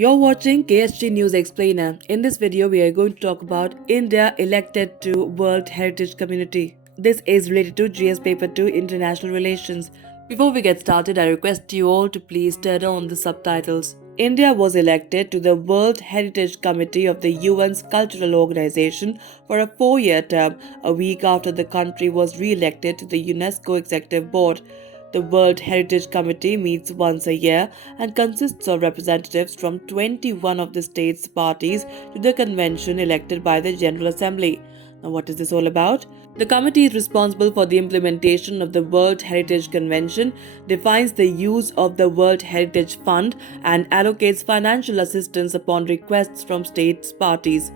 You're watching KSG News Explainer. In this video, we are going to talk about India elected to World Heritage Committee. This is related to GS Paper 2 International Relations. Before we get started, I request you all to please turn on the subtitles. India was elected to the World Heritage Committee of the UN's cultural organization for a 4-year term, a week after the country was re-elected to the UNESCO Executive Board. The World Heritage Committee meets once a year and consists of representatives from 21 of the state's parties to the convention elected by the General Assembly. Now, what is this all about? The committee is responsible for the implementation of the World Heritage Convention, defines the use of the World Heritage Fund, and allocates financial assistance upon requests from states' parties.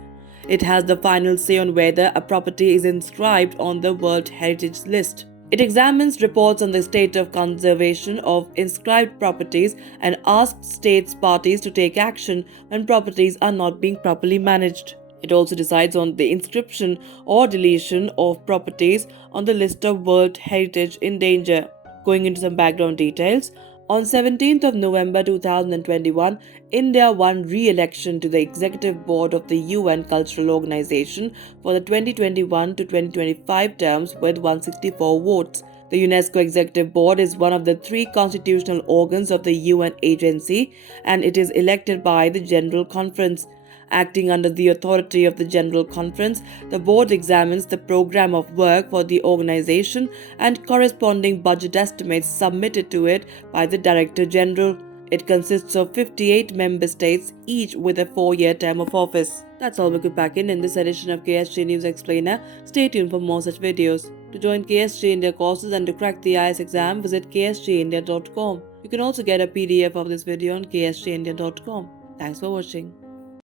It has the final say on whether a property is inscribed on the World Heritage List. It examines reports on the state of conservation of inscribed properties and asks states parties to take action when properties are not being properly managed. It also decides on the inscription or deletion of properties on the list of World Heritage in danger. Going into some background details, on 17th of November 2021, India won re-election to the Executive Board of the UN Cultural Organization for the 2021 to 2025 terms with 164 votes. The UNESCO Executive Board is one of the 3 constitutional organs of the UN agency, and it is elected by the General Conference. Acting under the authority of the General Conference, the board examines the program of work for the organization and corresponding budget estimates submitted to it by the Director General. It consists of 58 member states, each with a 4-year term of office. That's all we could pack in this edition of KSG News Explainer. Stay tuned for more such videos. To join KSG India courses and to crack the IAS exam, visit ksgindia.com. You can also get a PDF of this video on ksgindia.com. Thanks for watching.